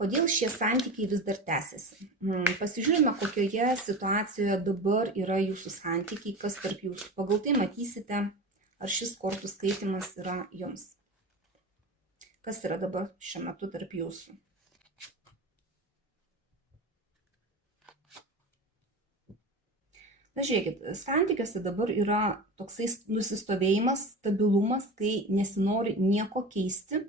Kodėl šie santykiai vis dar tęsiasi? Pasižiūrime, kokioje situacijoje dabar yra jūsų santykiai, kas tarp jūsų. Pagal tai matysite, ar šis kortų skaitimas yra jums. Kas yra dabar šiuo metu tarp jūsų? Na, žiūrėkit, santykiuose dabar yra toksai nusistovėjimas, stabilumas, kai nesinori nieko keisti.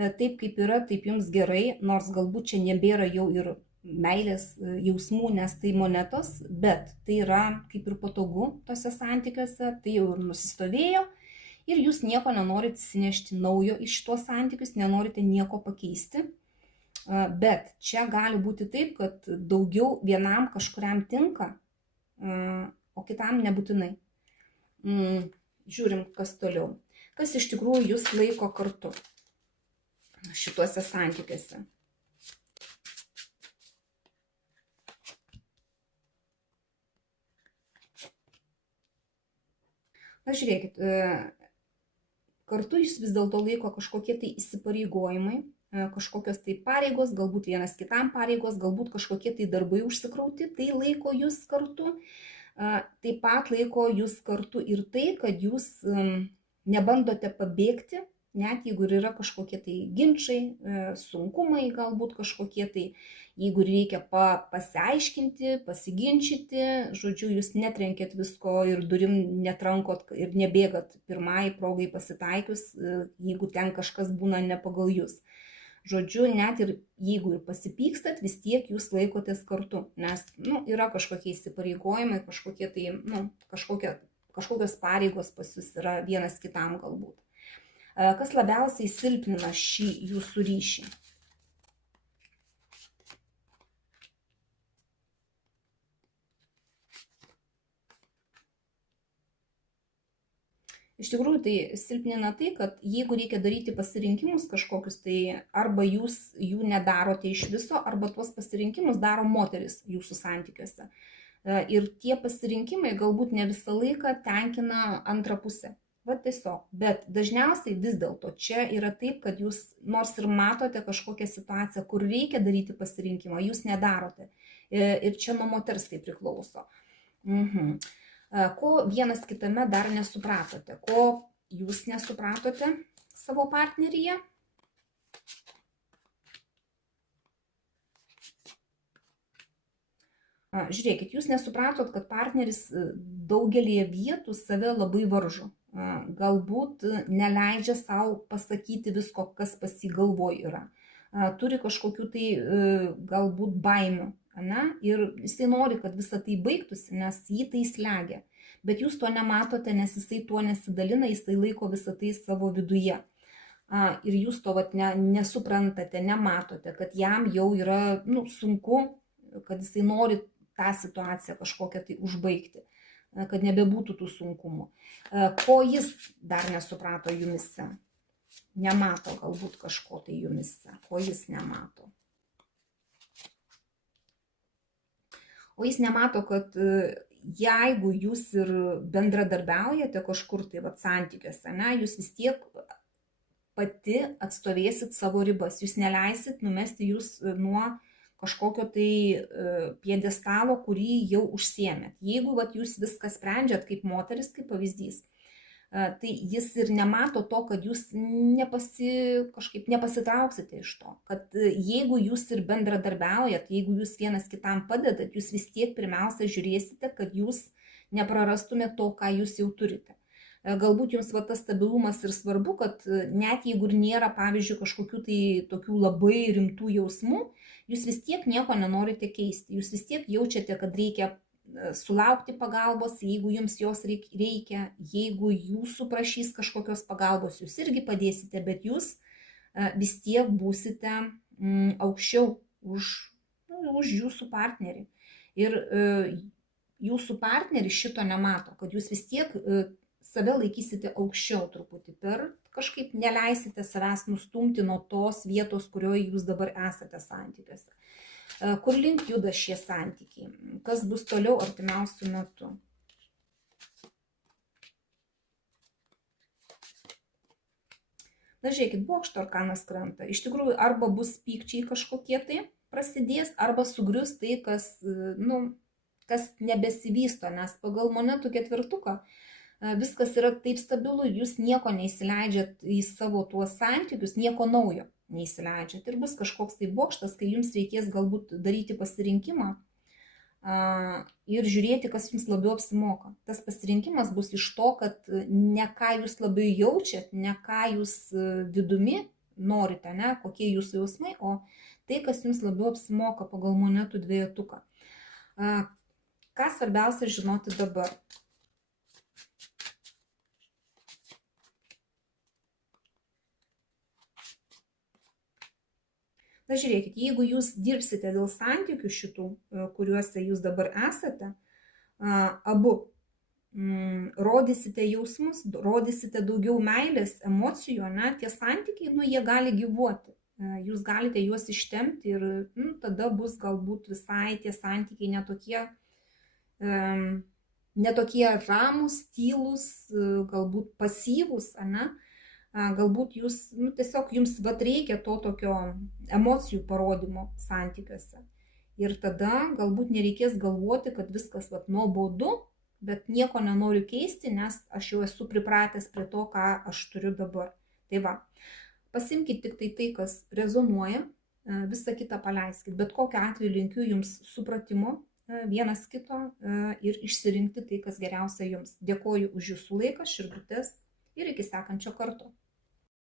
Taip kaip yra, taip jums gerai, nors galbūt čia nebėra jau ir meilės jausmų, nes tai monetos, bet tai yra kaip ir patogu tose santykiuose, tai jau ir nusistovėjo ir jūs nieko nenorite įsinešti naujo iš tuos santykius, nenorite nieko pakeisti. Bet čia gali būti taip, kad daugiau vienam kažkuriam tinka, o kitam nebūtinai. Žiūrim, kas toliau. Kas iš tikrųjų jūs laiko kartu šituose santykiuose. Na, žiūrėkit, kartu jūs vis dėlto laiko kažkokie tai įsipareigojimai, kažkokios tai pareigos, galbūt vienas kitam pareigos, galbūt kažkokie tai darbai užsikrauti, tai laiko jūs kartu. Taip pat laiko jūs kartu ir tai, kad jūs nebandote pabėgti, net jeigu yra kažkokie tai ginčiai, sunkumai galbūt kažkokie tai, jeigu reikia pasiaiškinti, pasiginčyti, žodžiu, jūs netrenkėt visko ir durim netrankot ir nebėgat pirmai progai pasitaikius, jeigu ten kažkas būna ne pagal jūs. Žodžiu, net ir jeigu ir pasipykstat, vis tiek jūs laikotės kartu, nes yra kažkokie įsipareigojimai, kažkokie tai, kažkokios pareigos pas jūs yra vienas kitam galbūt. Kas labiausiai silpnina šį jūsų ryšį? Iš tikrųjų, tai silpnina tai, kad jeigu reikia daryti pasirinkimus kažkokius, tai arba jūs jų nedarote iš viso, arba tuos pasirinkimus daro moteris jūsų santykiuose. Ir tie pasirinkimai galbūt ne visą laiką tenkina antrą pusę. Va tiesiog, bet dažniausiai vis dėlto čia yra taip, kad jūs nors ir matote kažkokią situaciją, kur reikia daryti pasirinkimą, jūs nedarote. Ir čia nuo moters tai priklauso. Ko vienas kitame dar nesupratote? Ko jūs nesupratote savo partneryje? Žiūrėkit, jūs nesupratot, kad partneris daugelį vietų save labai varžo. Galbūt neleidžia savo pasakyti visko, kas pas jį galvoj yra. Turi kažkokių tai galbūt baimių. Ir jisai nori, kad visą tai baigtųsi, nes jį tai slegia. Bet jūs to nematote, nes jisai tuo nesidalina, jisai laiko visą tai savo viduje. Ir jūs to nesuprantate, nematote, kad jam jau yra sunku, kad jisai nori tą situaciją kažkokią tai užbaigti, kad nebebūtų tų sunkumų. Ko jis dar nesuprato jumise? Nemato galbūt kažko tai jumise. Ko jis nemato? O jis nemato, kad jeigu jūs ir bendradarbiaujate kažkur tai santykiuose, jūs vis tiek pati atstovėsit savo ribas. Jūs neleisit numesti jūs nuo kažkokio tai piedestalo, kurį jau užsiėmėt. Jeigu jūs viską sprendžiat kaip moteris, kaip pavyzdys, tai jis ir nemato to, kad jūs kažkaip nepasitrauksite iš to. Kad jeigu jūs ir bendradarbiaujat, jeigu jūs vienas kitam padedat, jūs vis tiek pirmiausia žiūrėsite, kad jūs neprarastumėte to, ką jūs jau turite. Galbūt jums tas stabilumas ir svarbu, kad net jeigu ir nėra, pavyzdžiui, kažkokių tai tokių labai rimtų jausmų, jūs vis tiek nieko nenorite keisti. Jūs vis tiek jaučiate, kad reikia sulaukti pagalbos, jeigu jums jos reikia, jeigu jūsų prašys kažkokios pagalbos, jūs irgi padėsite, bet jūs vis tiek būsite aukščiau už jūsų partnerį. Ir jūsų partneris šito nemato, kad jūs vis tiek save laikysite aukščiau truputį kažkaip neleisite savęs nustumti nuo tos vietos, kurioje jūs dabar esate santykiuose. Kur link juda šie santykiai? Kas bus toliau artimiausių metų? Na, žiūrėkit, bokšto arkanas krenta. Iš tikrųjų, arba bus pykčiai kažkokie tai prasidės, arba sugrius tai, kas nebesivysto, nes pagal monetų ketvirtuką viskas yra taip stabilu, jūs nieko neįsileidžiat į savo tuos santykius, nieko naujo neįsileidžiat. Ir bus kažkoks tai bokštas, kai jums reikės galbūt daryti pasirinkimą ir žiūrėti, kas jums labiau apsimoka. Tas pasirinkimas bus iš to, kad ne ką jūs labiau jaučiat, ne ką jūs vidumi norite, ne, kokie jūsų jausmai, o tai, kas jums labiau apsimoka pagal monetų dvejetuką. Ką svarbiausia žinoti dabar? Na, žiūrėkit, jeigu jūs dirbsite dėl santykių šitų, kuriuose jūs dabar esate, abu rodysite jausmus, rodysite daugiau meilės, emocijų, ne, tie santykiai, jie gali gyvuoti. Jūs galite juos ištemti ir tada bus galbūt visai tie santykiai netokie ramus, tylus, galbūt pasyvus, ne? Galbūt jūs, tiesiog jums reikia to tokio emocijų parodymo santykiuose. Ir tada galbūt nereikės galvoti, kad viskas nuobodu, bet nieko nenoriu keisti, nes aš jau esu pripratęs prie to, ką aš turiu dabar. Tai va, pasimkit tik tai, kas rezonuoja, visą kitą paleiskit. Bet kokiu atveju linkiu jums supratimo vienas kito ir išsirinkti tai, kas geriausia jums. Dėkoju už jūsų laiką, širdutes ir iki sekančio karto.